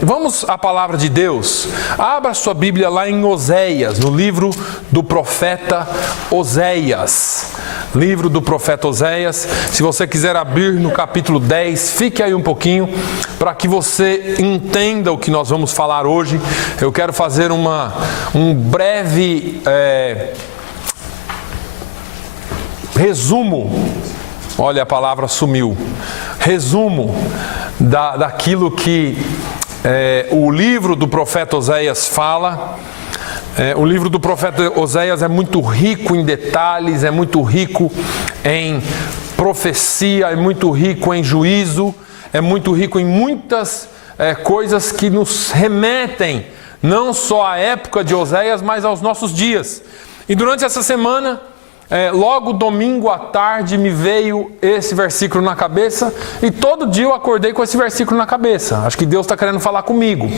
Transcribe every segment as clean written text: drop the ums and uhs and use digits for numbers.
Vamos à palavra de Deus. Abra sua Bíblia lá em Oséias, no livro do profeta Oséias. Livro do profeta Oséias. Se você quiser abrir no capítulo 10, fique aí um pouquinho para que você entenda o que nós vamos falar hoje. Eu quero fazer um breve resumo. Olha, a palavra sumiu. Resumo daquilo que o livro do profeta Oséias fala. O livro do profeta Oséias é muito rico em detalhes, é muito rico em profecia, é muito rico em juízo, é muito rico em muitas coisas que nos remetem não só à época de Oséias, mas aos nossos dias. E durante essa semana, logo domingo à tarde, me veio esse versículo na cabeça e todo dia eu acordei com esse versículo na cabeça. Acho que Deus está querendo falar comigo.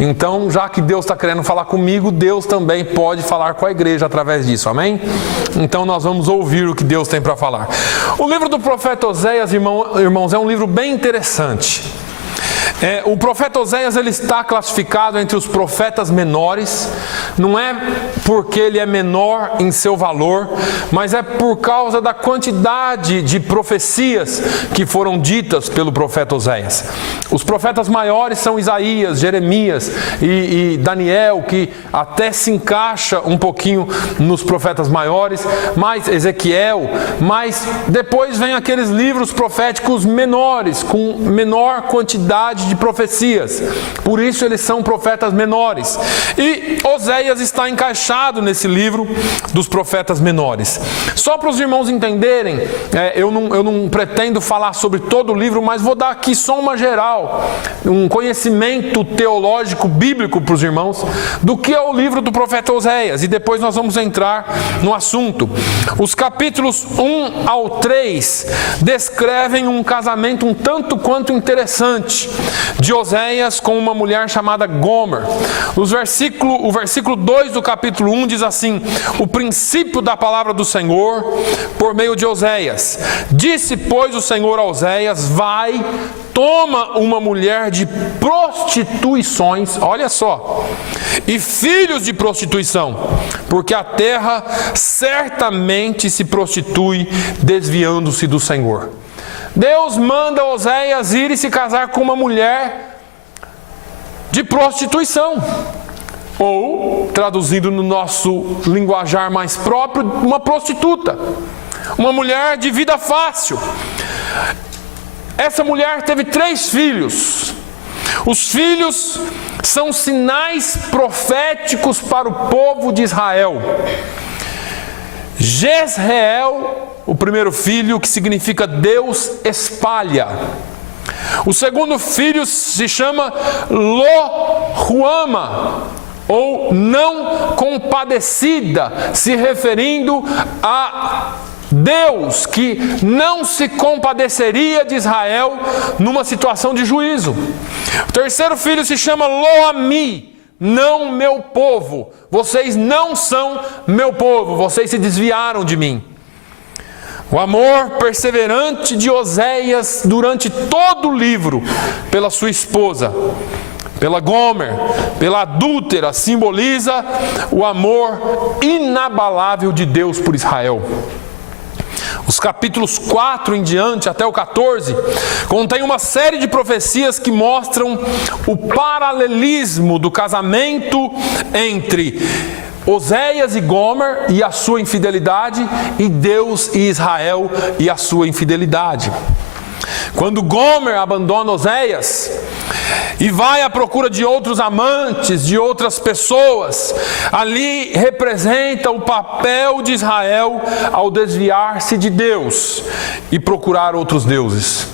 Então, já que Deus está querendo falar comigo, Deus também pode falar com a igreja através disso, amém? Então nós vamos ouvir o que Deus tem para falar. O livro do profeta Oséias, irmãos, é um livro bem interessante. O profeta Oséias, ele está classificado entre os profetas menores. Não é porque ele é menor em seu valor, mas é por causa da quantidade de profecias que foram ditas pelo profeta Oséias. Os profetas maiores são Isaías, Jeremias e Daniel, que até se encaixa um pouquinho nos profetas maiores, mais Ezequiel, mas depois vem aqueles livros proféticos menores, com menor quantidade de profecias. Por isso eles são profetas menores. E Oséias está encaixado nesse livro dos profetas menores. Só para os irmãos entenderem, eu não pretendo falar sobre todo o livro, mas vou dar aqui só uma geral, um conhecimento teológico bíblico para os irmãos do que é o livro do profeta Oséias, e depois nós vamos entrar no assunto. Os capítulos 1 ao 3 descrevem um casamento um tanto quanto interessante de Oséias com uma mulher chamada Gomer. O versículo 2 do capítulo 1 diz assim: o princípio da palavra do Senhor por meio de Oséias. Disse, pois, o Senhor a Oséias: vai, toma uma mulher de prostituições, olha só, e filhos de prostituição, porque a terra certamente se prostitui, desviando-se do Senhor. Deus manda Oséias ir e se casar com uma mulher de prostituição, ou, traduzindo no nosso linguajar mais próprio, uma prostituta, uma mulher de vida fácil. Essa mulher teve 3 filhos. Os filhos são sinais proféticos para o povo de Israel. Jezreel, o primeiro filho, que significa Deus espalha. O segundo filho se chama Lo-Ruama, ou não compadecida, se referindo a Deus que não se compadeceria de Israel numa situação de juízo. O terceiro filho se chama Lo-Ami, não meu povo. Vocês não são meu povo, vocês se desviaram de mim. O amor perseverante de Oséias durante todo o livro pela sua esposa, pela Gomer, pela adúltera, simboliza o amor inabalável de Deus por Israel. Os capítulos 4 em diante, até o 14, contém uma série de profecias que mostram o paralelismo do casamento entre Oséias e Gomer e a sua infidelidade, e Deus e Israel e a sua infidelidade. Quando Gomer abandona Oséias e vai à procura de outros amantes, de outras pessoas, ali representa o papel de Israel ao desviar-se de Deus e procurar outros deuses.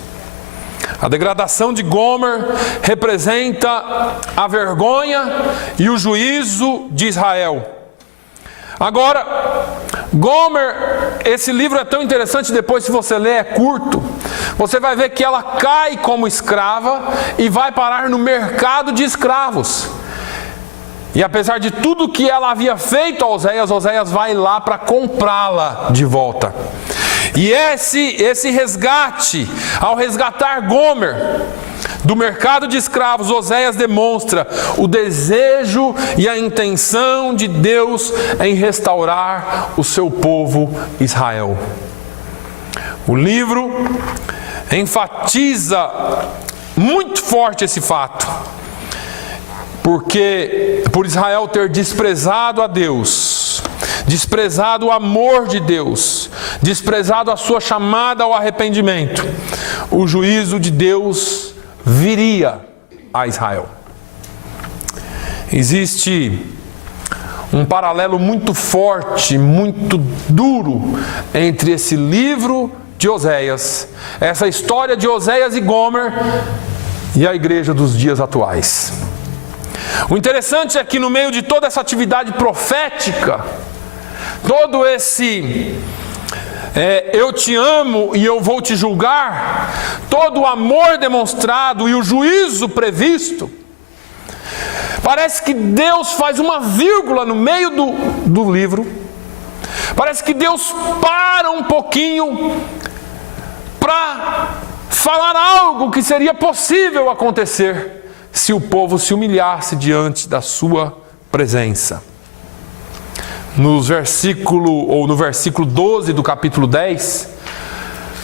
A degradação de Gomer representa a vergonha e o juízo de Israel. Agora, Gomer, esse livro é tão interessante, depois se você ler, é curto. Você vai ver que ela cai como escrava e vai parar no mercado de escravos. E apesar de tudo que ela havia feito a Oséias, Oséias vai lá para comprá-la de volta. E esse resgate, ao resgatar Gomer, do mercado de escravos, Oséias demonstra o desejo e a intenção de Deus em restaurar o seu povo Israel. O livro enfatiza muito forte esse fato, porque por Israel ter desprezado a Deus, desprezado o amor de Deus, desprezado a sua chamada ao arrependimento, o juízo de Deus viria a Israel. Existe um paralelo muito forte, muito duro entre esse livro de Oséias, essa história de Oséias e Gomer, e a igreja dos dias atuais. O interessante é que no meio de toda essa atividade profética, todo esse eu te amo e eu vou te julgar, todo o amor demonstrado e o juízo previsto, parece que Deus faz uma vírgula no meio do livro. Parece que Deus para um pouquinho para falar algo que seria possível acontecer se o povo se humilhasse diante da sua presença. No versículo 12 do capítulo 10,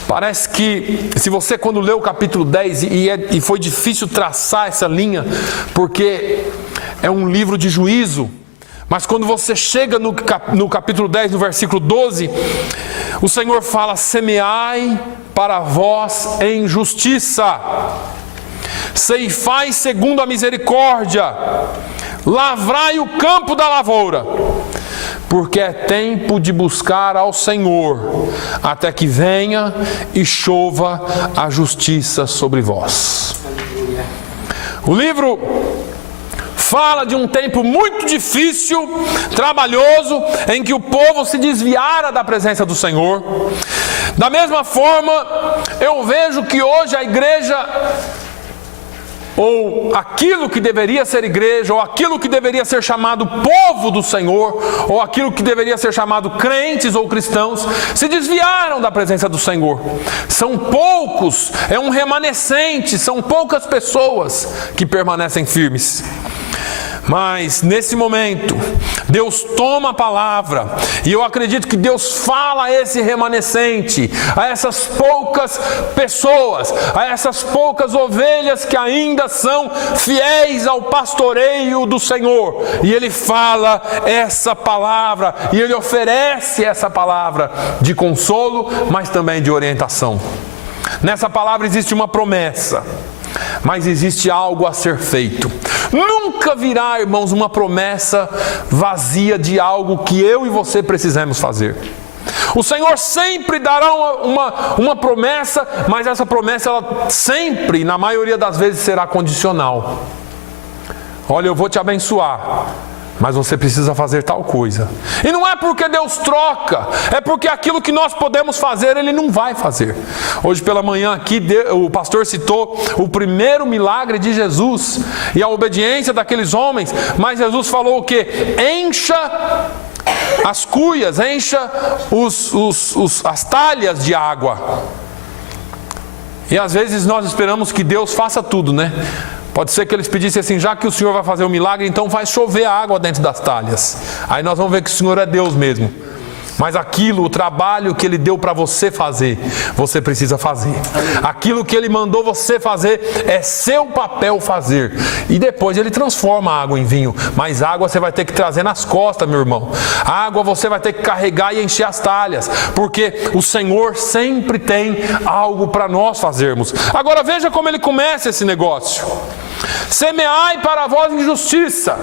parece que, se você quando lê o capítulo 10, e foi difícil traçar essa linha, porque é um livro de juízo, mas quando você chega no capítulo 10, no versículo 12, o Senhor fala: semeai para vós em justiça, ceifai segundo a misericórdia, lavrai o campo da lavoura, porque é tempo de buscar ao Senhor, até que venha e chova a justiça sobre vós. O livro fala de um tempo muito difícil, trabalhoso, em que o povo se desviara da presença do Senhor. Da mesma forma, eu vejo que hoje a igreja, ou aquilo que deveria ser igreja, ou aquilo que deveria ser chamado povo do Senhor, ou aquilo que deveria ser chamado crentes ou cristãos, se desviaram da presença do Senhor. São poucos, é um remanescente, são poucas pessoas que permanecem firmes. Mas nesse momento, Deus toma a palavra, e eu acredito que Deus fala a esse remanescente, a essas poucas pessoas, a essas poucas ovelhas que ainda são fiéis ao pastoreio do Senhor, e Ele fala essa palavra, e Ele oferece essa palavra de consolo, mas também de orientação. Nessa palavra existe uma promessa, mas existe algo a ser feito. Nunca virá, irmãos, uma promessa vazia de algo que eu e você precisamos fazer. O Senhor sempre dará uma promessa, mas essa promessa, ela sempre, na maioria das vezes, será condicional. Olha, eu vou te abençoar, mas você precisa fazer tal coisa. E não é porque Deus troca, é porque aquilo que nós podemos fazer, Ele não vai fazer. Hoje pela manhã aqui, o pastor citou o primeiro milagre de Jesus e a obediência daqueles homens, mas Jesus falou o quê? Encha as cuias, encha as talhas de água. E às vezes nós esperamos que Deus faça tudo, né? Pode ser que eles pedissem assim: já que o Senhor vai fazer o milagre, então vai chover água dentro das talhas. Aí nós vamos ver que o Senhor é Deus mesmo. Mas aquilo, o trabalho que Ele deu para você fazer, você precisa fazer. Aquilo que Ele mandou você fazer, é seu papel fazer. E depois Ele transforma a água em vinho. Mas água você vai ter que trazer nas costas, meu irmão. A água você vai ter que carregar e encher as talhas. Porque o Senhor sempre tem algo para nós fazermos. Agora veja como Ele começa esse negócio: semeai para vós em justiça.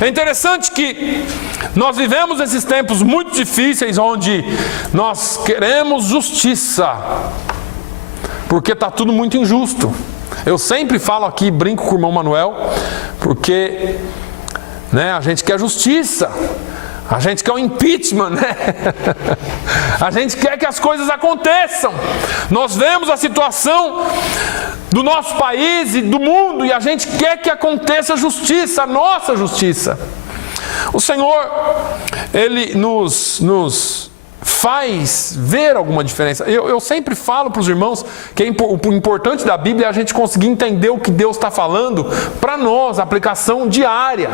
É interessante que nós vivemos esses tempos muito difíceis, onde nós queremos justiça, porque está tudo muito injusto. Eu sempre falo aqui, brinco com o irmão Manuel, porque a gente quer justiça, a gente quer o impeachment, né? A gente quer que as coisas aconteçam. Nós vemos a situação do nosso país e do mundo, e a gente quer que aconteça justiça, a nossa justiça. O Senhor, Ele nos faz ver alguma diferença. Eu sempre falo para os irmãos que o importante da Bíblia é a gente conseguir entender o que Deus está falando para nós, aplicação diária.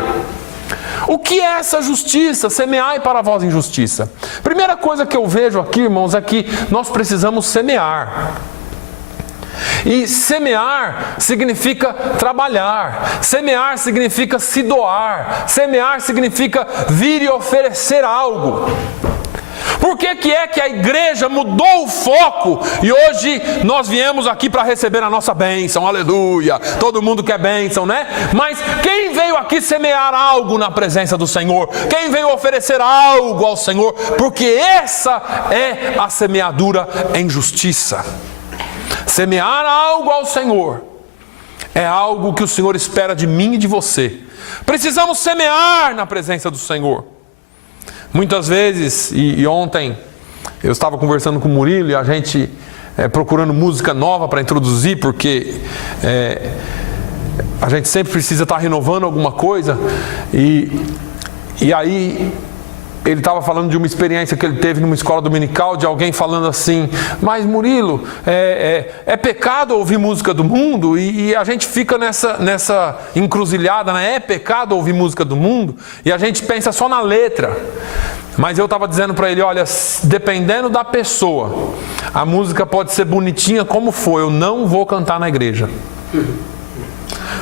O que é essa justiça? Semeai para vós injustiça. Primeira coisa que eu vejo aqui, irmãos, é que nós precisamos semear. E semear significa trabalhar, semear significa se doar, semear significa vir e oferecer algo. Por que é que a igreja mudou o foco e hoje nós viemos aqui para receber a nossa bênção, aleluia, todo mundo quer bênção, né? Mas quem veio aqui semear algo na presença do Senhor? Quem veio oferecer algo ao Senhor? Porque essa é a semeadura em justiça. Semear algo ao Senhor é algo que o Senhor espera de mim e de você. Precisamos semear na presença do Senhor. Muitas vezes, e ontem eu estava conversando com o Murilo e a gente procurando música nova para introduzir, porque a gente sempre precisa estar renovando alguma coisa, e aí ele estava falando de uma experiência que ele teve numa escola dominical, de alguém falando assim, mas Murilo, é pecado ouvir música do mundo? E a gente fica nessa encruzilhada, né? É pecado ouvir música do mundo? E a gente pensa só na letra. Mas eu estava dizendo para ele, olha, dependendo da pessoa, a música pode ser bonitinha como for, eu não vou cantar na igreja.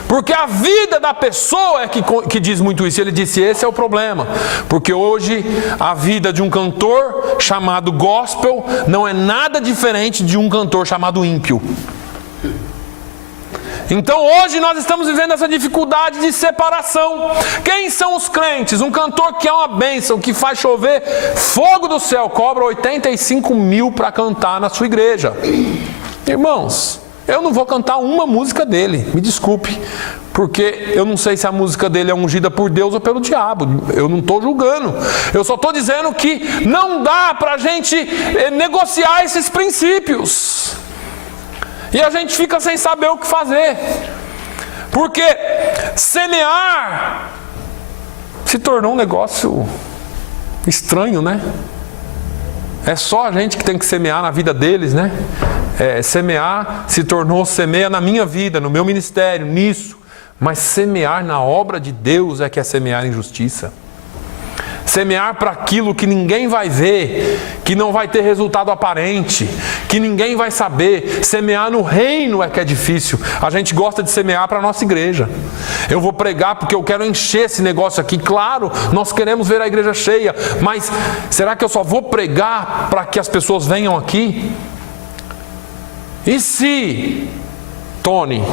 Porque a vida da pessoa é que diz muito isso. Ele disse, esse é o problema. Porque hoje a vida de um cantor chamado gospel não é nada diferente de um cantor chamado ímpio. Então hoje nós estamos vivendo essa dificuldade de separação. Quem são os crentes? Um cantor que é uma bênção, que faz chover fogo do céu, cobra 85 mil para cantar na sua igreja. Irmãos, eu não vou cantar uma música dele, me desculpe, porque eu não sei se a música dele é ungida por Deus ou pelo diabo, eu não estou julgando, eu só estou dizendo que não dá para a gente negociar esses princípios, e a gente fica sem saber o que fazer, porque semear se tornou um negócio estranho, né? É só a gente que tem que semear na vida deles, né? Semear se tornou semeia na minha vida, no meu ministério, nisso. Mas semear na obra de Deus é que é semear em justiça. Semear para aquilo que ninguém vai ver, que não vai ter resultado aparente, que ninguém vai saber. Semear no reino é que é difícil. A gente gosta de semear para a nossa igreja. Eu vou pregar porque eu quero encher esse negócio aqui. Claro, nós queremos ver a igreja cheia, mas será que eu só vou pregar para que as pessoas venham aqui? E se, Tony,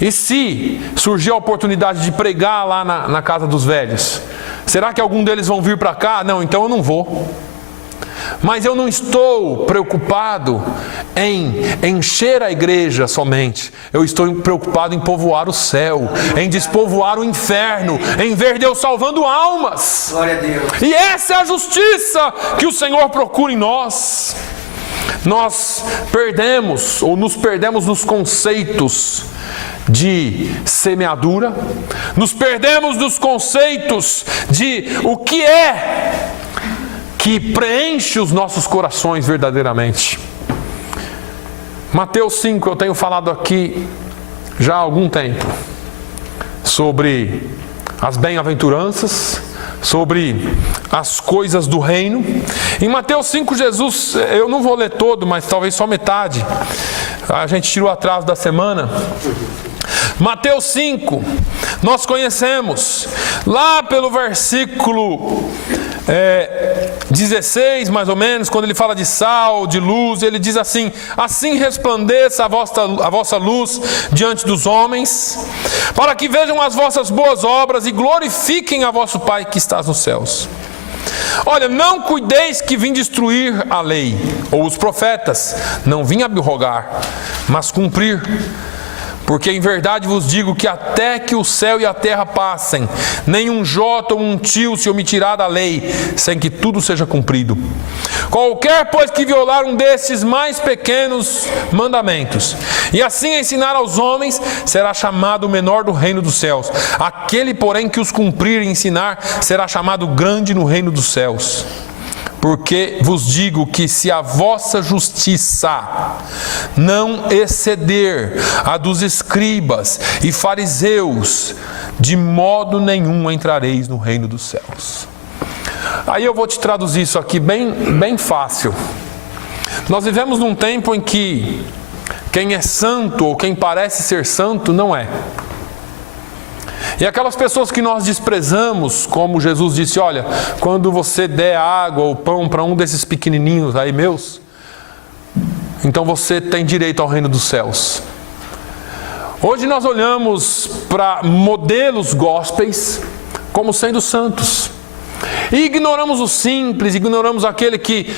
e se surgir a oportunidade de pregar lá na casa dos velhos? Será que algum deles vão vir para cá? Não, então eu não vou. Mas eu não estou preocupado em encher a igreja somente. Eu estou preocupado em povoar o céu, em despovoar o inferno, em ver Deus salvando almas. Glória a Deus. E essa é a justiça que o Senhor procura em nós. Nós perdemos, ou nos perdemos nos conceitos de semeadura, nos perdemos dos conceitos de o que é que preenche os nossos corações verdadeiramente. Mateus 5, eu tenho falado aqui já há algum tempo sobre as bem-aventuranças, sobre as coisas do reino. Em Mateus 5, Jesus, eu não vou ler todo, mas talvez só metade, a gente tirou o atraso da semana. Mateus 5, nós conhecemos, lá pelo versículo 16, mais ou menos, quando ele fala de sal, de luz, ele diz assim: assim resplandeça a vossa luz diante dos homens, para que vejam as vossas boas obras e glorifiquem a vosso Pai que está nos céus. Olha, não cuideis que vim destruir a lei, ou os profetas, não vim abrogar, mas cumprir. Porque em verdade vos digo que até que o céu e a terra passem, nem um jota ou um tio se omitirá da lei, sem que tudo seja cumprido. Qualquer, pois, que violar um desses mais pequenos mandamentos, e assim ensinar aos homens, será chamado o menor do reino dos céus. Aquele, porém, que os cumprir e ensinar, será chamado grande no reino dos céus. Porque vos digo que se a vossa justiça não exceder a dos escribas e fariseus, de modo nenhum entrareis no reino dos céus. Aí eu vou te traduzir isso aqui bem fácil. Nós vivemos num tempo em que quem é santo ou quem parece ser santo não é. E aquelas pessoas que nós desprezamos, como Jesus disse, olha, quando você der água ou pão para um desses pequenininhos aí meus, então você tem direito ao reino dos céus. Hoje nós olhamos para modelos gospels como sendo santos. E ignoramos o simples, ignoramos aquele que,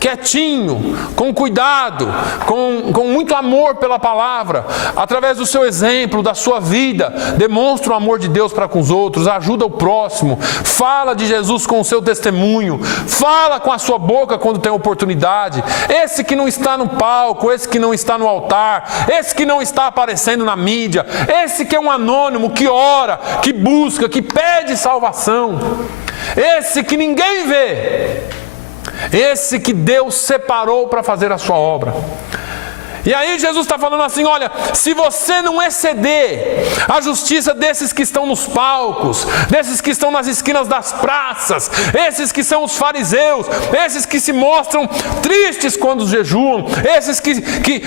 quietinho, com cuidado, com muito amor pela palavra, através do seu exemplo, da sua vida, demonstra o amor de Deus para com os outros, ajuda o próximo, fala de Jesus com o seu testemunho, fala com a sua boca quando tem oportunidade. Esse que não está no palco, esse que não está no altar, esse que não está aparecendo na mídia, esse que é um anônimo, que ora, que busca, que pede salvação, esse que ninguém vê, esse que Deus separou para fazer a sua obra. E aí Jesus está falando assim, olha, se você não exceder a justiça desses que estão nos palcos, desses que estão nas esquinas das praças, esses que são os fariseus, esses que se mostram tristes quando jejuam, esses que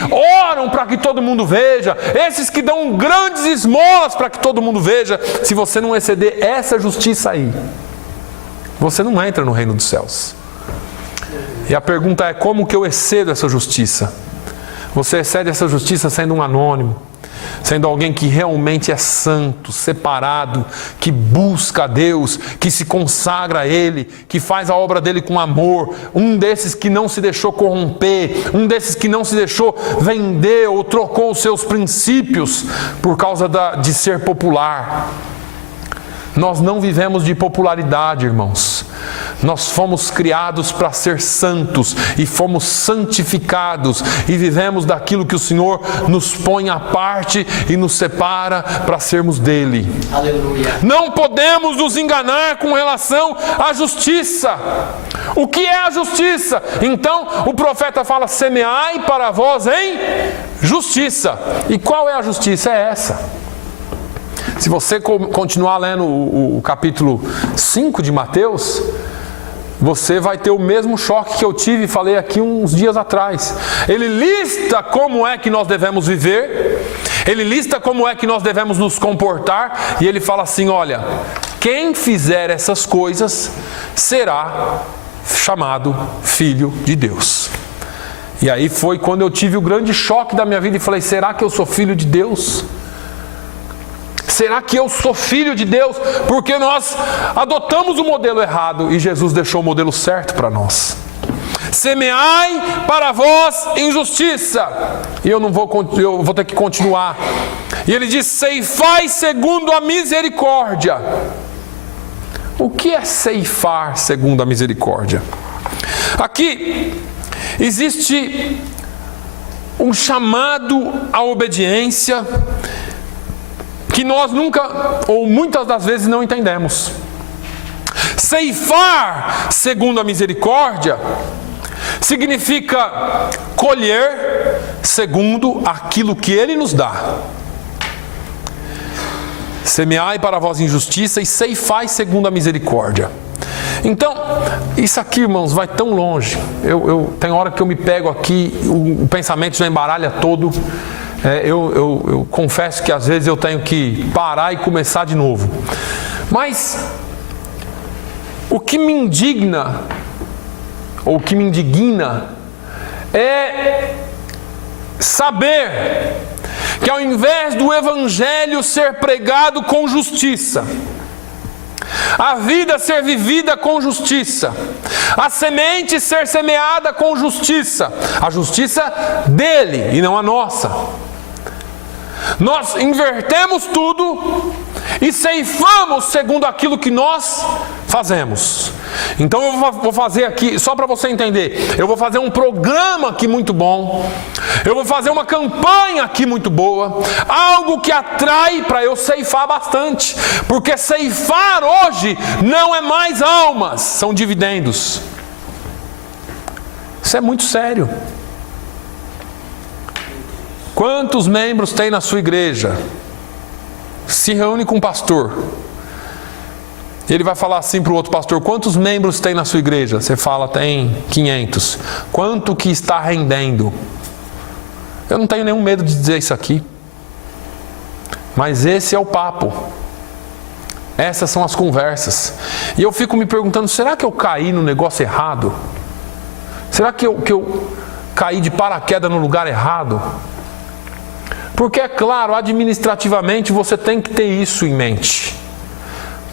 oram para que todo mundo veja, esses que dão grandes esmolas para que todo mundo veja, se você não exceder essa justiça aí, você não entra no reino dos céus. E a pergunta é, como que eu excedo essa justiça? Você excede essa justiça sendo um anônimo, sendo alguém que realmente é santo, separado, que busca a Deus, que se consagra a Ele, que faz a obra dEle com amor, um desses que não se deixou corromper, um desses que não se deixou vender ou trocou os seus princípios por causa de ser popular. Nós não vivemos de popularidade, irmãos. Nós fomos criados para ser santos e fomos santificados e vivemos daquilo que o Senhor nos põe à parte e nos separa para sermos dele. Aleluia. Não podemos nos enganar com relação à justiça. O que é a justiça? Então o profeta fala, semeai para vós em justiça. E qual é a justiça? É essa. Se você continuar lendo o capítulo 5 de Mateus, você vai ter o mesmo choque que eu tive e falei aqui uns dias atrás. Ele lista como é que nós devemos viver, ele lista como é que nós devemos nos comportar, e ele fala assim, olha, quem fizer essas coisas será chamado filho de Deus. E aí foi quando eu tive o grande choque da minha vida e falei, será que eu sou filho de Deus? Será que eu sou filho de Deus? Porque nós adotamos o modelo errado e Jesus deixou o modelo certo para nós. Semeai para vós em justiça. E eu vou ter que continuar. E ele diz, ceifai segundo a misericórdia. O que é ceifar segundo a misericórdia? Aqui existe um chamado à obediência que nós nunca, ou muitas das vezes, não entendemos. Ceifar segundo a misericórdia significa colher segundo aquilo que Ele nos dá. Semeai para vós em justiça e ceifai segundo a misericórdia. Então, isso aqui, irmãos, vai tão longe. Tem hora que eu me pego aqui, o pensamento já embaralha todo. Eu confesso que às vezes eu tenho que parar e começar de novo. Mas o que me indigna, ou o que me indigna, é saber que ao invés do Evangelho ser pregado com justiça, a vida ser vivida com justiça, a semente ser semeada com justiça, a justiça dele e não a nossa, nós invertemos tudo e ceifamos segundo aquilo que nós fazemos. Então eu vou fazer aqui, só para você entender, eu vou fazer um programa aqui muito bom, eu vou fazer uma campanha aqui muito boa, algo que atrai para eu ceifar bastante, porque ceifar hoje não é mais almas, são dividendos. Isso é muito sério. Quantos membros tem na sua igreja? Se reúne com um pastor. Ele vai falar assim para o outro pastor: quantos membros tem na sua igreja? Você fala: tem 500. Quanto que está rendendo? Eu não tenho nenhum medo de dizer isso aqui. Mas esse é o papo. Essas são as conversas. E eu fico me perguntando: será que eu caí no negócio errado? Será que eu caí de paraquedas no lugar errado? Porque, é claro, administrativamente você tem que ter isso em mente.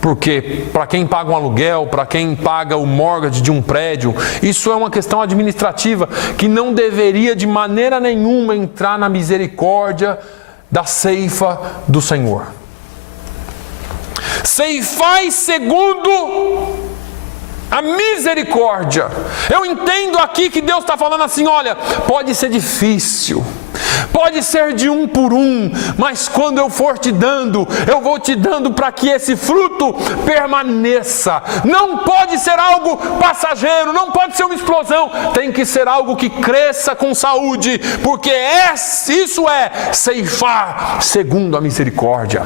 Porque para quem paga um aluguel, para quem paga o mortgage de um prédio, isso é uma questão administrativa que não deveria de maneira nenhuma entrar na misericórdia da ceifa do Senhor. Ceifai segundo a misericórdia. Eu entendo aqui que Deus está falando assim: olha, pode ser difícil, pode ser de um por um, mas quando eu for te dando, eu vou te dando para que esse fruto permaneça. Não pode ser algo passageiro, não pode ser uma explosão, tem que ser algo que cresça com saúde, porque isso é ceifar segundo a misericórdia.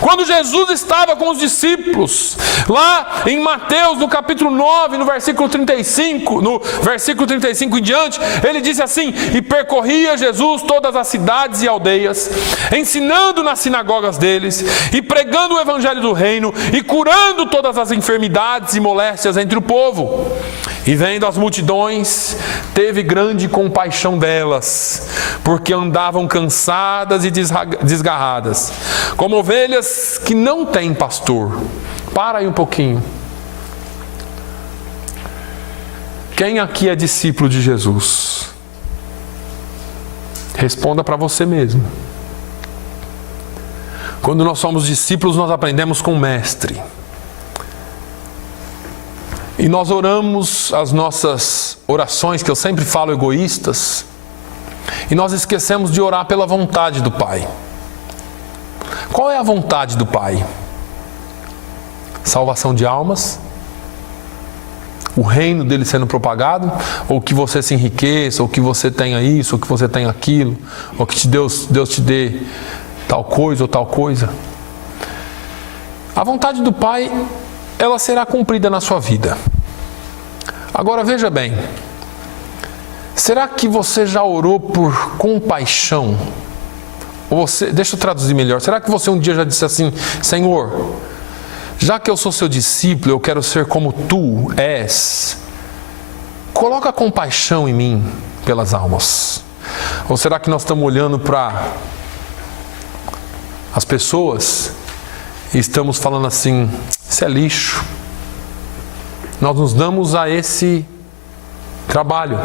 Quando Jesus estava com os discípulos, lá em Mateus, no capítulo 9, no versículo 35, no versículo 35 em diante, ele disse assim: e percorria Jesus todas as cidades e aldeias, ensinando nas sinagogas deles, e pregando o evangelho do reino, e curando todas as enfermidades e moléstias entre o povo. E vendo as multidões, teve grande compaixão delas, porque andavam cansadas e desgarradas, como ovelhas que não têm pastor. Para aí um pouquinho. Quem aqui é discípulo de Jesus? Responda para você mesmo. Quando nós somos discípulos, nós aprendemos com o mestre. E nós oramos as nossas orações, que eu sempre falo egoístas, e nós esquecemos de orar pela vontade do Pai. Qual é a vontade do Pai? Salvação de almas? O reino dele sendo propagado? Ou que você se enriqueça, ou que você tenha isso, ou que você tenha aquilo, ou que Deus te dê tal coisa ou tal coisa? A vontade do Pai, ela será cumprida na sua vida. Agora veja bem, será que você já orou por compaixão? Ou deixa eu traduzir melhor, será que você um dia já disse assim: Senhor, já que eu sou seu discípulo, eu quero ser como tu és, coloca compaixão em mim pelas almas? Ou será que nós estamos olhando para as pessoas e estamos falando assim: isso é lixo? Nós nos damos a esse trabalho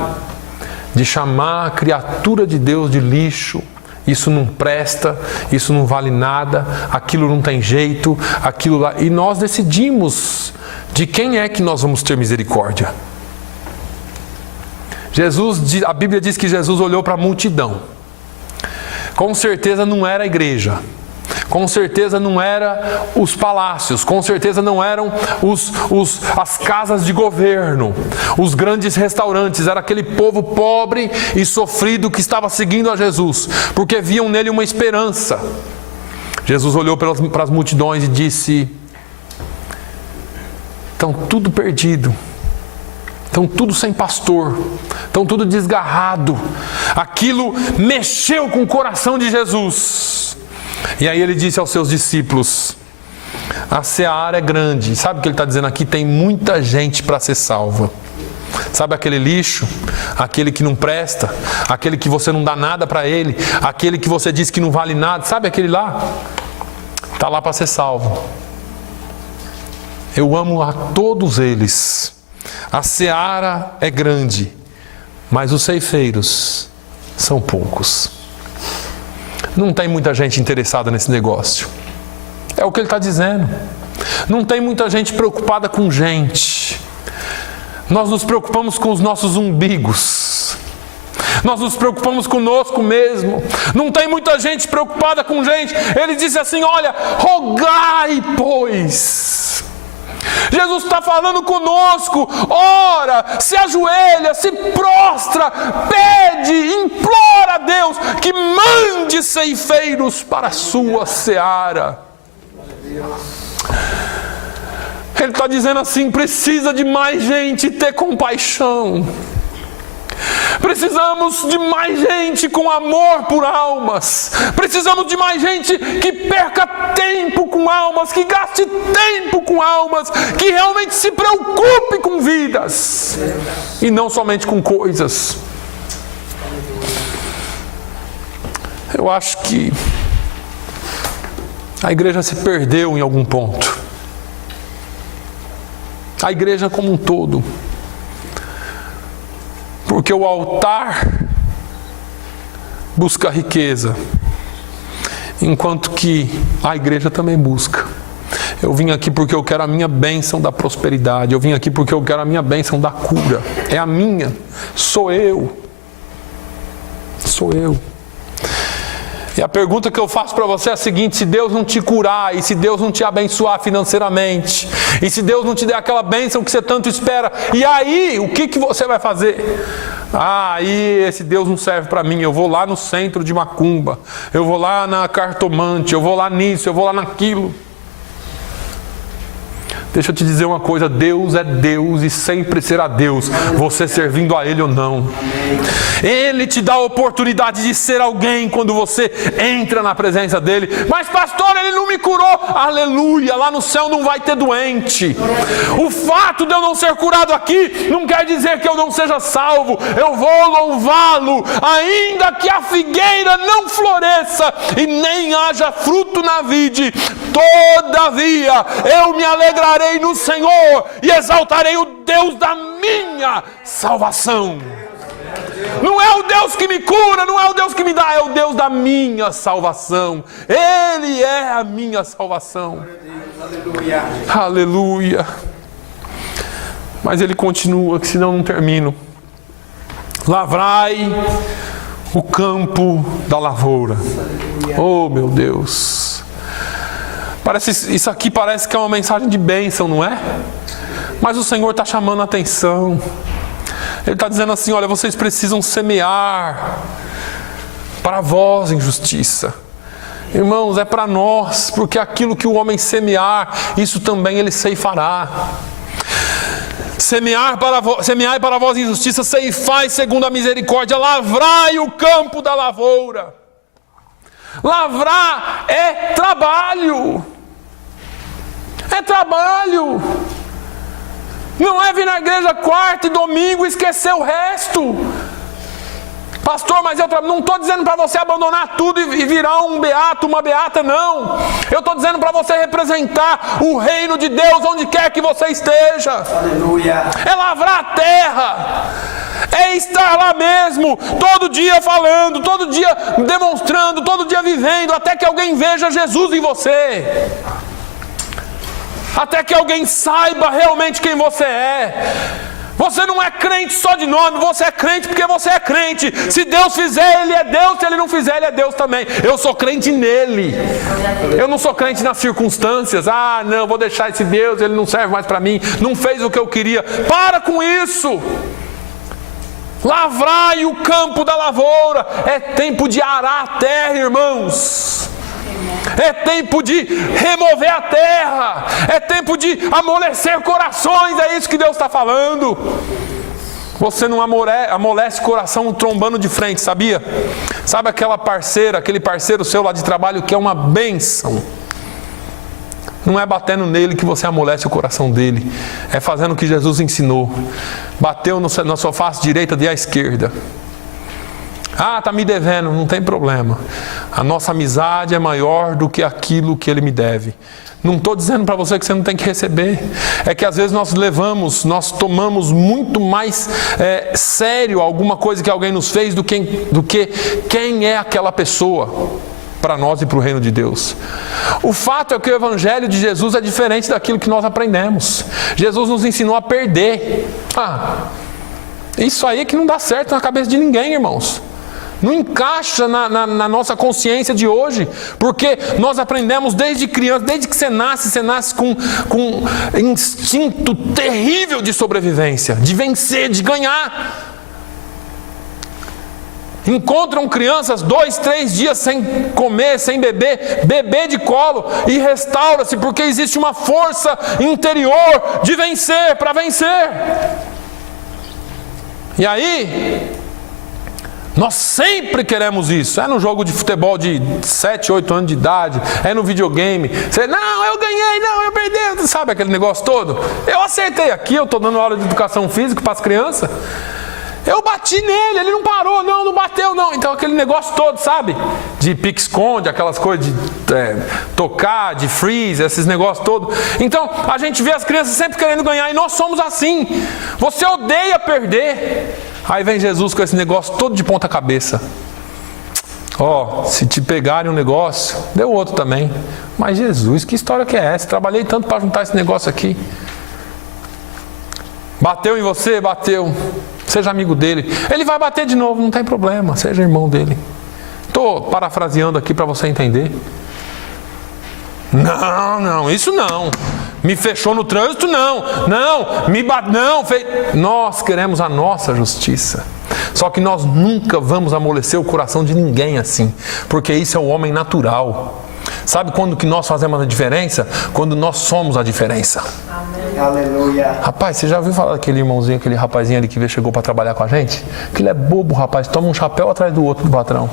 de chamar a criatura de Deus de lixo. Isso não presta, isso não vale nada, aquilo não tem jeito, aquilo lá. E nós decidimos de quem é que nós vamos ter misericórdia. A Bíblia diz que Jesus olhou para a multidão. Com certeza não era a igreja. Com certeza não era os palácios, com certeza não eram as casas de governo, os grandes restaurantes. Era aquele povo pobre e sofrido que estava seguindo a Jesus, porque viam nele uma esperança. Jesus olhou para as multidões e disse: estão tudo perdido, estão tudo sem pastor, estão tudo desgarrado. Aquilo mexeu com o coração de Jesus. E aí ele disse aos seus discípulos: a seara é grande. Sabe o que ele está dizendo aqui? Tem muita gente para ser salva. Sabe aquele lixo? Aquele que não presta? Aquele que você não dá nada para ele? Aquele que você diz que não vale nada? Sabe aquele lá? Está lá para ser salvo. Eu amo a todos eles. A seara é grande, mas os ceifeiros são poucos. Não tem muita gente interessada nesse negócio. É o que ele está dizendo. Não tem muita gente preocupada com gente. Nós nos preocupamos com os nossos umbigos. Nós nos preocupamos conosco mesmo. Não tem muita gente preocupada com gente. Ele disse assim: olha, rogai, pois. Jesus está falando conosco. Ora, se ajoelha, se prostra, pede, implora a Deus que mande ceifeiros para a sua seara. Ele está dizendo assim: precisa de mais gente ter compaixão. Precisamos de mais gente com amor por almas. Precisamos de mais gente que perca tempo com almas, que gaste tempo com almas, que realmente se preocupe com vidas e não somente com coisas. Eu acho que a igreja se perdeu em algum ponto. A igreja como um todo. Porque o altar busca riqueza, enquanto que a igreja também busca. Eu vim aqui porque eu quero a minha bênção da prosperidade. Eu vim aqui porque eu quero a minha bênção da cura. É a minha. Sou eu. Sou eu. E a pergunta que eu faço para você é a seguinte: se Deus não te curar, e se Deus não te abençoar financeiramente, e se Deus não te der aquela bênção que você tanto espera, e aí, o que você vai fazer? Aí esse Deus não serve para mim, eu vou lá no centro de macumba, eu vou lá na cartomante, eu vou lá nisso, eu vou lá naquilo. Deixa eu te dizer uma coisa: Deus é Deus e sempre será Deus, você servindo a Ele ou não. Ele te dá a oportunidade de ser alguém quando você entra na presença dEle. Mas pastor, Ele não me curou. Aleluia, lá no céu não vai ter doente. O fato de eu não ser curado aqui não quer dizer que eu não seja salvo. Eu vou louvá-lo, ainda que a figueira não floresça e nem haja fruto na vide. Todavia eu me alegrarei no Senhor e exaltarei o Deus da minha salvação. Não é o Deus que me cura, não é o Deus que me dá, é o Deus da minha salvação. Ele é a minha salvação. Aleluia. Aleluia. Mas ele continua, que senão não termino. Lavrai o campo da lavoura. Oh, meu Deus. Isso aqui parece que é uma mensagem de bênção, não é? Mas o Senhor está chamando a atenção. Ele está dizendo assim: olha, vocês precisam semear para vós em justiça. Irmãos, é para nós, porque aquilo que o homem semear, isso também ele ceifará. Semeai para vós em justiça, ceifai segundo a misericórdia, lavrai o campo da lavoura. Lavrar é trabalho. É trabalho. Não é vir na igreja quarta e domingo e esquecer o resto. Pastor, mas eu não estou dizendo para você abandonar tudo e virar um beato, uma beata, não. Eu estou dizendo para você representar o reino de Deus onde quer que você esteja. Aleluia. É lavrar a terra. É estar lá mesmo, todo dia falando, todo dia demonstrando, todo dia vivendo, até que alguém veja Jesus em você. Até que alguém saiba realmente quem você é. Você não é crente só de nome, você é crente porque você é crente. Se Deus fizer, Ele é Deus, se Ele não fizer, Ele é Deus também. Eu sou crente nele. Eu não sou crente nas circunstâncias. Ah, não, vou deixar esse Deus, Ele não serve mais para mim, não fez o que eu queria. Para com isso. Lavrai o campo da lavoura. É tempo de arar a terra, irmãos. É tempo de remover a terra. É tempo de amolecer corações. É isso que Deus está falando. Você não amolece coração trombando de frente, sabia? Sabe aquela parceira, aquele parceiro seu lá de trabalho que é uma bênção? Não é batendo nele que você amolece o coração dele. É fazendo o que Jesus ensinou. Bateu na sua face direita, dê à esquerda. Ah, está me devendo, não tem problema. A nossa amizade é maior do que aquilo que ele me deve. Não estou dizendo para você que você não tem que receber. É que às vezes nós tomamos muito mais sério alguma coisa que alguém nos fez do que quem é aquela pessoa para nós e para o reino de Deus. O fato é que o evangelho de Jesus é diferente daquilo que nós aprendemos. Jesus nos ensinou a perder. Isso aí é que não dá certo na cabeça de ninguém, irmãos. Não encaixa na nossa consciência de hoje, porque nós aprendemos desde criança, desde que você nasce com instinto terrível de sobrevivência, de vencer, de ganhar. Encontram crianças 2, 3 dias sem comer, sem beber, bebê de colo e restaura-se, porque existe uma força interior de vencer, para vencer. E aí, nós sempre queremos isso. É no jogo de futebol de 7, 8 anos de idade, é no videogame. Você, não, eu ganhei, não, eu perdi. Sabe aquele negócio todo? Eu acertei aqui, eu estou dando aula de educação física para as crianças. Eu bati nele, ele não parou, não bateu, não. Então aquele negócio todo, sabe? De pique-esconde, aquelas coisas de tocar, de freeze, esses negócios todos. Então a gente vê as crianças sempre querendo ganhar e nós somos assim. Você odeia perder. Aí vem Jesus com esse negócio todo de ponta cabeça. Se te pegarem um negócio, deu outro também. Mas Jesus, que história que é essa? Trabalhei tanto para juntar esse negócio aqui. Bateu em você? Bateu. Seja amigo dele. Ele vai bater de novo, não tem problema. Seja irmão dele. Estou parafraseando aqui para você entender. Não, isso não. Me fechou no trânsito, não, me bateu, não. Nós queremos a nossa justiça. Só que nós nunca vamos amolecer o coração de ninguém assim, porque isso é o homem natural. Sabe quando que nós fazemos a diferença? Quando nós somos a diferença. Amém. Aleluia. Rapaz, você já ouviu falar daquele irmãozinho, aquele rapazinho ali que chegou para trabalhar com a gente? Aquele é bobo, rapaz, toma um chapéu atrás do outro do patrão.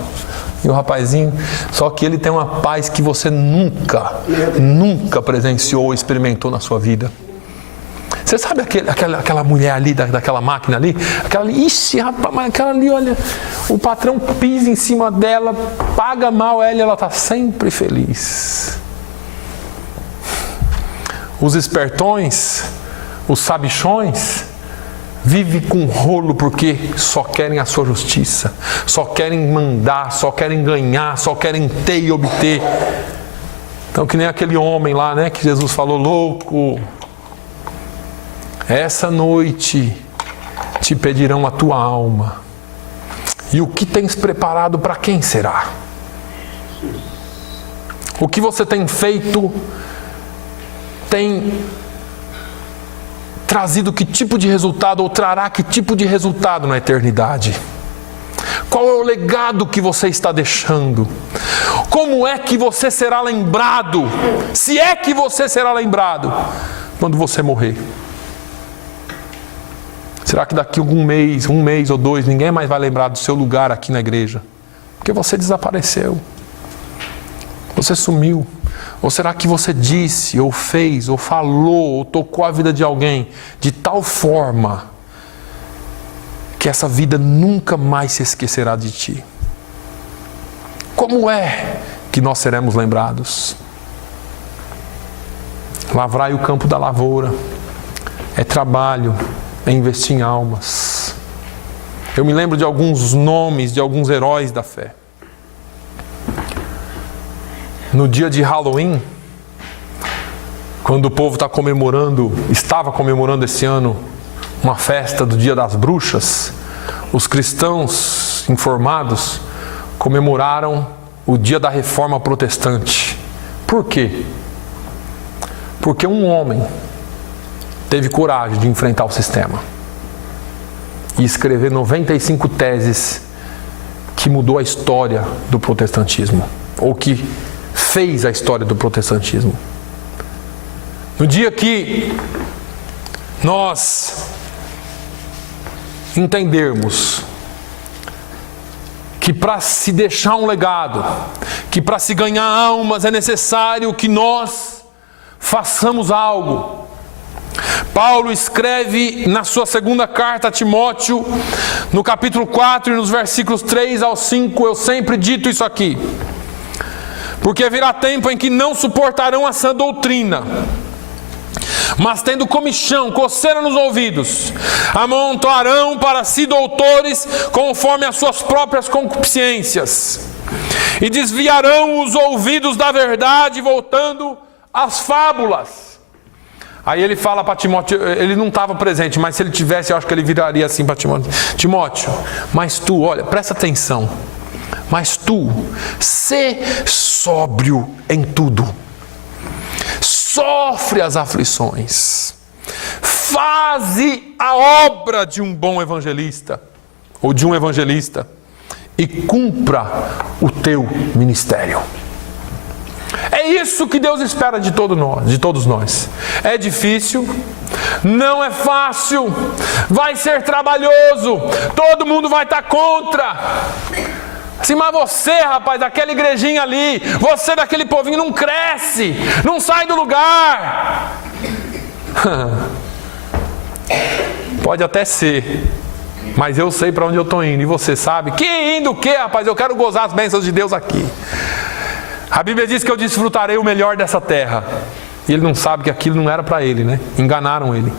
E o rapazinho, só que ele tem uma paz que você nunca presenciou ou experimentou na sua vida. Você sabe aquela mulher ali, daquela máquina ali? Aquela ali, ixi, rapaz, mas aquela ali, olha, o patrão pisa em cima dela, paga mal ela e ela está sempre feliz. Os espertões, os sabichões, vivem com rolo porque só querem a sua justiça, só querem mandar, só querem ganhar, só querem ter e obter. Então, que nem aquele homem lá, né, que Jesus falou, louco, essa noite te pedirão a tua alma. E o que tens preparado para quem será? O que você tem feito tem trazido que tipo de resultado, ou trará que tipo de resultado na eternidade? Qual é o legado que você está deixando? Como é que você será lembrado? Se é que você será lembrado quando você morrer. Será que daqui a um mês ou 2, ninguém mais vai lembrar do seu lugar aqui na igreja? Porque você desapareceu. Você sumiu. Ou será que você disse, ou fez, ou falou, ou tocou a vida de alguém de tal forma que essa vida nunca mais se esquecerá de ti? Como é que nós seremos lembrados? Lavrai o campo da lavoura. É trabalho, é investir em almas. Eu me lembro de alguns nomes de alguns heróis da fé. No dia de Halloween, quando o povo estava comemorando esse ano uma festa do Dia das Bruxas, os cristãos informados comemoraram o dia da Reforma Protestante. Por quê? Porque um homem teve coragem de enfrentar o sistema e escrever 95 teses que mudou a história do protestantismo, ou que fez a história do protestantismo. No dia que nós entendermos que para se deixar um legado, que para se ganhar almas é necessário que nós façamos algo. Paulo escreve na sua segunda carta a Timóteo, no capítulo 4 e nos versículos 3 ao 5, eu sempre dito isso aqui. Porque virá tempo em que não suportarão a sã doutrina, mas tendo comichão, coceira nos ouvidos, amontoarão para si doutores conforme as suas próprias concupiscências, e desviarão os ouvidos da verdade, voltando às fábulas. Aí ele fala para Timóteo, ele não estava presente, mas se ele tivesse, eu acho que ele viraria assim para Timóteo: Timóteo, mas tu, olha, presta atenção, mas tu, sê sóbrio em tudo, sofre as aflições, faze a obra de um bom evangelista, ou de um evangelista, e cumpra o teu ministério. É isso que Deus espera de todos nós. É difícil, não é fácil, vai ser trabalhoso, todo mundo vai estar contra. Assim, mas você, rapaz, daquela igrejinha ali, você daquele povinho não cresce, não sai do lugar. Pode até ser, mas eu sei para onde eu estou indo, e você sabe. Que indo o quê, rapaz? Eu quero gozar as bênçãos de Deus aqui. A Bíblia diz que eu desfrutarei o melhor dessa terra. E ele não sabe que aquilo não era para ele, né? Enganaram ele.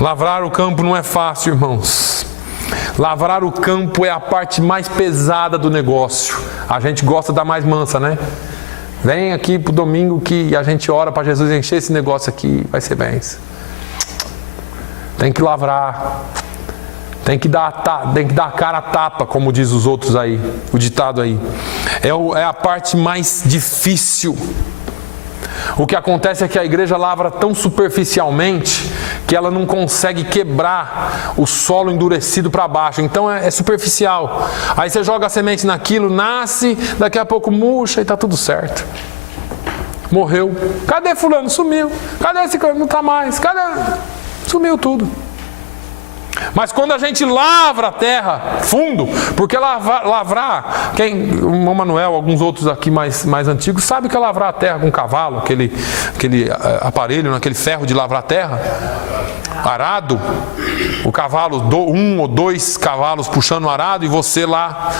Lavrar o campo não é fácil, irmãos. Lavrar o campo é a parte mais pesada do negócio. A gente gosta da mais mansa, né? Vem aqui pro domingo que a gente ora para Jesus encher esse negócio aqui, vai ser bênção. Tem que lavrar. Tem que dar a cara a tapa, como diz os outros aí, o ditado aí. É a parte mais difícil. O que acontece é que a igreja lavra tão superficialmente que ela não consegue quebrar o solo endurecido para baixo. Então é superficial. Aí você joga a semente naquilo, nasce, daqui a pouco murcha e está tudo certo. Morreu. Cadê fulano? Sumiu. Cadê esse cara? Não está mais. Cadê? Sumiu tudo. Mas quando a gente lavra a terra fundo, porque lavrar, o Manuel, alguns outros aqui mais antigos, sabe que é lavrar a terra com cavalo, aquele aparelho, aquele ferro de lavrar a terra, arado, o cavalo, 1 ou 2 cavalos puxando o arado, e você lá,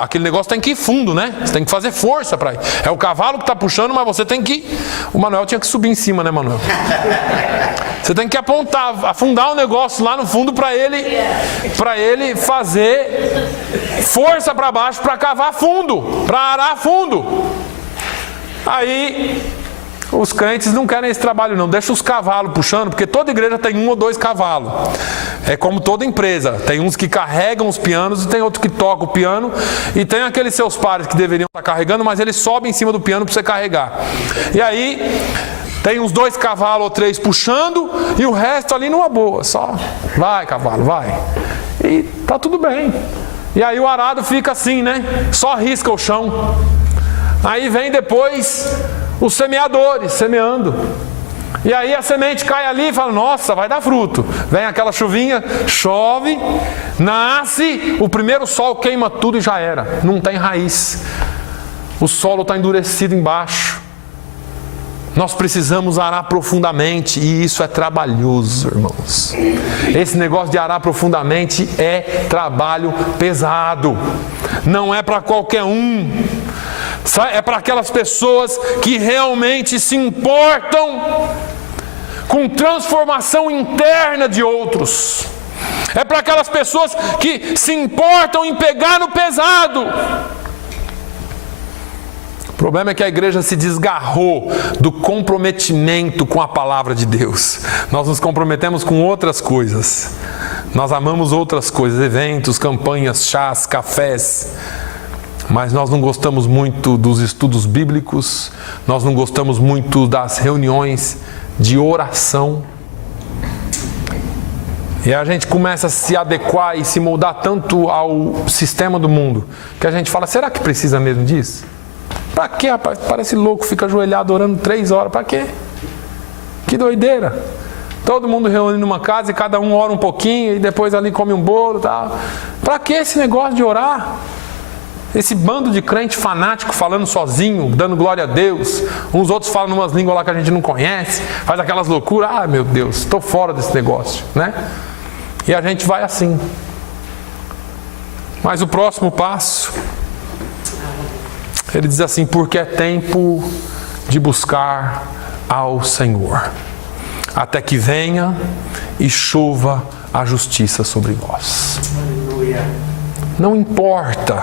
aquele negócio tem que ir fundo, né? Você tem que fazer força para ir. É o cavalo que está puxando, mas você tem que... O Manuel tinha que subir em cima, né, Manuel? Você tem que afundar o negócio lá no fundo para ele fazer força para baixo, para cavar fundo, para arar fundo. Aí os crentes não querem esse trabalho não, deixa os cavalos puxando, porque toda igreja tem 1 ou 2 cavalos. É como toda empresa, tem uns que carregam os pianos e tem outros que tocam o piano, e tem aqueles seus pares que deveriam estar carregando, mas eles sobem em cima do piano para você carregar. E aí tem uns 2 cavalos ou 3 puxando e o resto ali numa boa, só vai cavalo, vai. E tá tudo bem. E aí o arado fica assim, né? Só risca o chão. Aí vem depois os semeadores semeando. E aí a semente cai ali e fala: nossa, vai dar fruto. Vem aquela chuvinha, chove, nasce, o primeiro sol queima tudo e já era. Não tem raiz. O solo está endurecido embaixo. Nós precisamos arar profundamente, e isso é trabalhoso, irmãos. Esse negócio de arar profundamente é trabalho pesado. Não é para qualquer um. É para aquelas pessoas que realmente se importam com transformação interna de outros. É para aquelas pessoas que se importam em pegar no pesado. O problema é que a igreja se desgarrou do comprometimento com a palavra de Deus. Nós nos comprometemos com outras coisas. Nós amamos outras coisas, eventos, campanhas, chás, cafés. Mas nós não gostamos muito dos estudos bíblicos, nós não gostamos muito das reuniões de oração. E a gente começa a se adequar e se moldar tanto ao sistema do mundo, que a gente fala: será que precisa mesmo disso? Pra quê, rapaz? Parece louco, fica ajoelhado orando 3 horas. Pra quê? Que doideira. Todo mundo reúne numa casa e cada um ora um pouquinho e depois ali come um bolo e tal. Pra que esse negócio de orar? Esse bando de crente fanático falando sozinho, dando glória a Deus. Uns outros falam umas línguas lá que a gente não conhece, faz aquelas loucuras. Ah, meu Deus, estou fora desse negócio, né? E a gente vai assim. Mas o próximo passo, ele diz assim: porque é tempo de buscar ao Senhor, até que venha e chova a justiça sobre nós. Não importa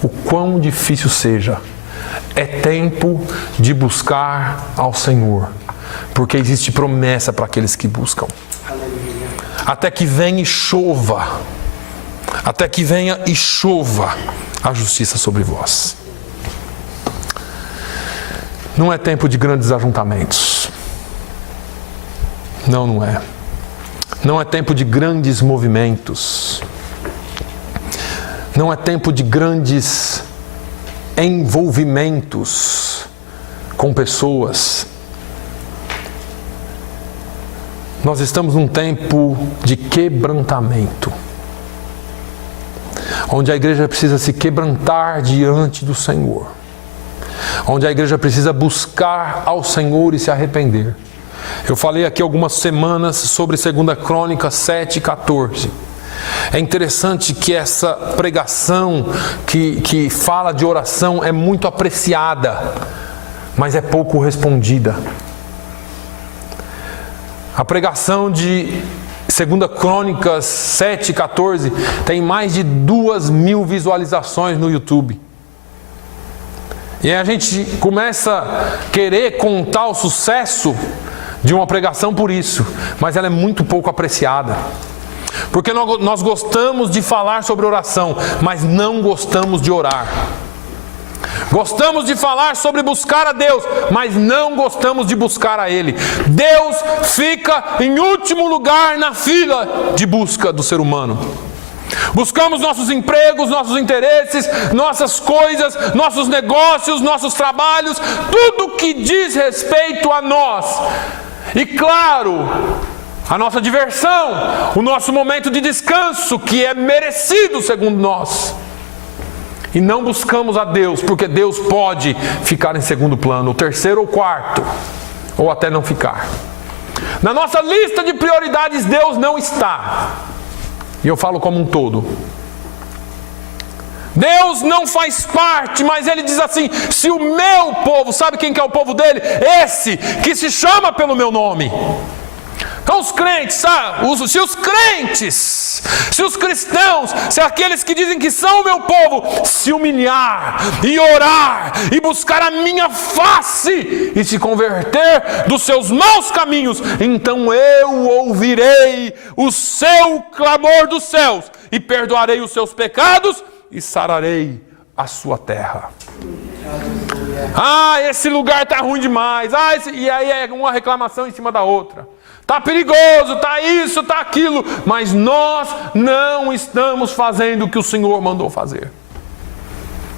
o quão difícil seja, É tempo de buscar ao Senhor, porque existe promessa para aqueles que buscam. Até que venha e chova, até que venha e chova a justiça sobre vós. Não é tempo de grandes ajuntamentos. Não é. Não é tempo de grandes movimentos. Não é tempo de grandes envolvimentos com pessoas. Nós estamos num tempo de quebrantamento, onde a igreja precisa se quebrantar diante do Senhor, onde a igreja precisa buscar ao Senhor e se arrepender. Eu falei aqui algumas semanas sobre 2 Crônicas 7:14. É interessante que essa pregação que fala de oração é muito apreciada, mas é pouco respondida. A pregação de 2 Crônicas 7:14 tem mais de 2.000 visualizações no YouTube. E aí a gente começa a querer contar o sucesso de uma pregação por isso, mas ela é muito pouco apreciada. Porque nós gostamos de falar sobre oração, mas não gostamos de orar. Gostamos de falar sobre buscar a Deus, mas não gostamos de buscar a Ele. Deus fica em último lugar na fila de busca do ser humano. Buscamos nossos empregos, nossos interesses, nossas coisas, nossos negócios, nossos trabalhos, tudo que diz respeito a nós. E claro, a nossa diversão, o nosso momento de descanso, que é merecido segundo nós. E não buscamos a Deus, porque Deus pode ficar em segundo plano, terceiro ou quarto, ou até não ficar. Na nossa lista de prioridades, Deus não está. E eu falo como um todo. Deus não faz parte, mas Ele diz assim: se o meu povo, sabe quem que é o povo dele? Esse que se chama pelo meu nome. Então os crentes, sabe? Se os crentes, se os cristãos, se aqueles que dizem que são o meu povo, se humilhar e orar e buscar a minha face e se converter dos seus maus caminhos, então eu ouvirei o seu clamor dos céus e perdoarei os seus pecados e sararei a sua terra. Ah, esse lugar está ruim demais. E aí é uma reclamação em cima da outra. Está perigoso, está isso, está aquilo. Mas nós não estamos fazendo o que o Senhor mandou fazer.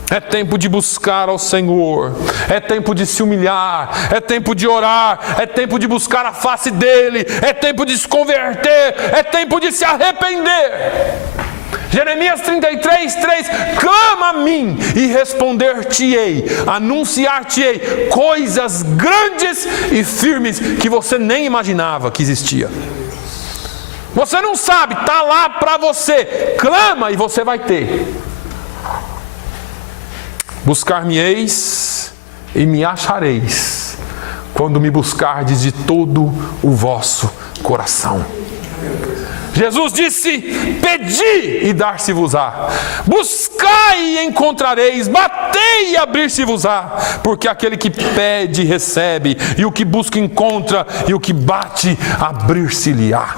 É tempo de buscar ao Senhor. É tempo de se humilhar. É tempo de orar. É tempo de buscar a face dEle. É tempo de se converter. É tempo de se arrepender. Jeremias 33:3: clama a mim e responder-te-ei, anunciar-te-ei coisas grandes e firmes que você nem imaginava que existia. Você não sabe, está lá para você. Clama e você vai ter. Buscar-me-eis e me achareis, quando me buscardes de todo o vosso coração. Jesus disse: pedi e dar-se-vos-á, buscai e encontrareis, batei e abrir-se-vos-á, porque aquele que pede recebe, e o que busca encontra, e o que bate abrir-se-lhe-á.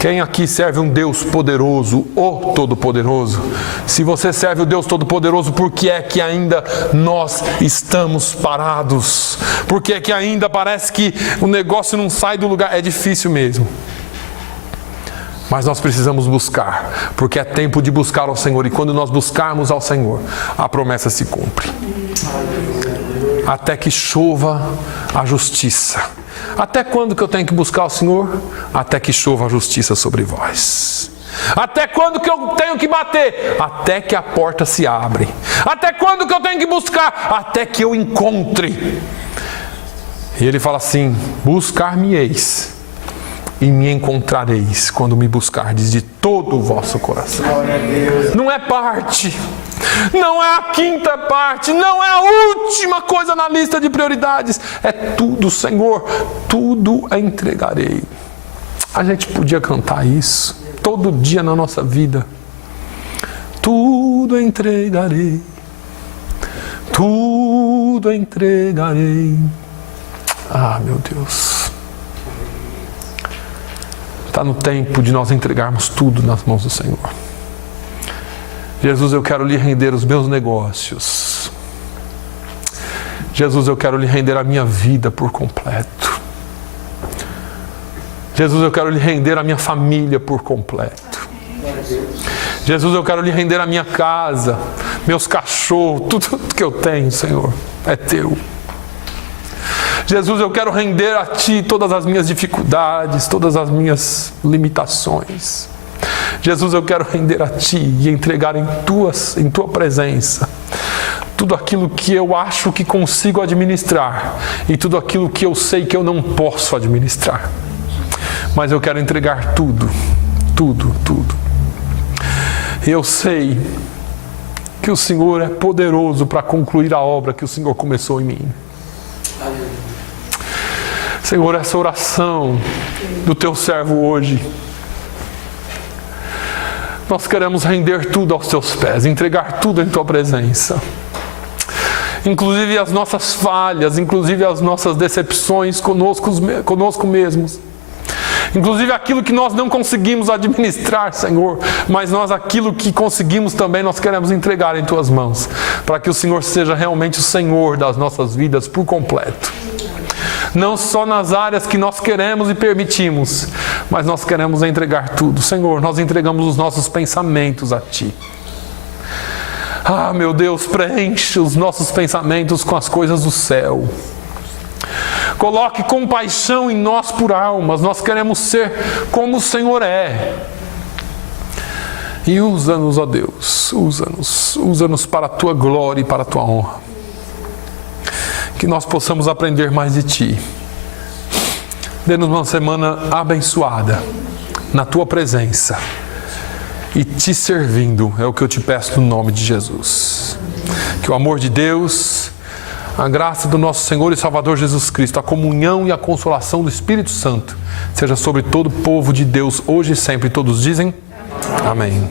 Quem aqui serve um Deus poderoso, o Todo-Poderoso? Se você serve o Deus Todo-Poderoso, por que é que ainda nós estamos parados? Por que é que ainda parece que o negócio não sai do lugar? É difícil mesmo. Mas nós precisamos buscar, porque é tempo de buscar ao Senhor. E quando nós buscarmos ao Senhor, a promessa se cumpre. Até que chova a justiça. Até quando que eu tenho que buscar o Senhor? Até que chova a justiça sobre vós. Até quando que eu tenho que bater? Até que a porta se abre. Até quando que eu tenho que buscar? Até que eu encontre. E ele fala assim: buscar-me-eis e me encontrareis, quando me buscardes de todo o vosso coração. Não é parte, não é a quinta parte, não é a última coisa na lista de prioridades. É tudo, Senhor, tudo entregarei. A gente podia cantar isso todo dia na nossa vida. Tudo entregarei, tudo entregarei. Ah, meu Deus. Está no tempo de nós entregarmos tudo nas mãos do Senhor. Jesus, eu quero lhe render os meus negócios. Jesus, eu quero lhe render a minha vida por completo. Jesus, eu quero lhe render a minha família por completo. Jesus, eu quero lhe render a minha casa, meus cachorros, tudo que eu tenho, Senhor, é teu. Jesus, eu quero render a Ti todas as minhas dificuldades, todas as minhas limitações. Jesus, eu quero render a Ti e entregar em Tua presença tudo aquilo que eu acho que consigo administrar e tudo aquilo que eu sei que eu não posso administrar. Mas eu quero entregar tudo, tudo, tudo. E eu sei que o Senhor é poderoso para concluir a obra que o Senhor começou em mim. Senhor, essa oração do Teu servo hoje, nós queremos render tudo aos Teus pés, entregar tudo em Tua presença. Inclusive as nossas falhas, inclusive as nossas decepções conosco mesmos. Inclusive aquilo que nós não conseguimos administrar, Senhor, mas aquilo que conseguimos também, nós queremos entregar em Tuas mãos, para que o Senhor seja realmente o Senhor das nossas vidas por completo. Não só nas áreas que nós queremos e permitimos, mas nós queremos entregar tudo. Senhor, nós entregamos os nossos pensamentos a Ti. Ah, meu Deus, preenche os nossos pensamentos com as coisas do céu. Coloque compaixão em nós por almas. Nós queremos ser como o Senhor é. E usa-nos, ó Deus, usa-nos para a Tua glória e para a Tua honra. Que nós possamos aprender mais de Ti. Dê-nos uma semana abençoada na Tua presença e Te servindo, é o que eu Te peço no nome de Jesus. Que o amor de Deus, a graça do nosso Senhor e Salvador Jesus Cristo, a comunhão e a consolação do Espírito Santo seja sobre todo o povo de Deus hoje e sempre. Todos dizem amém.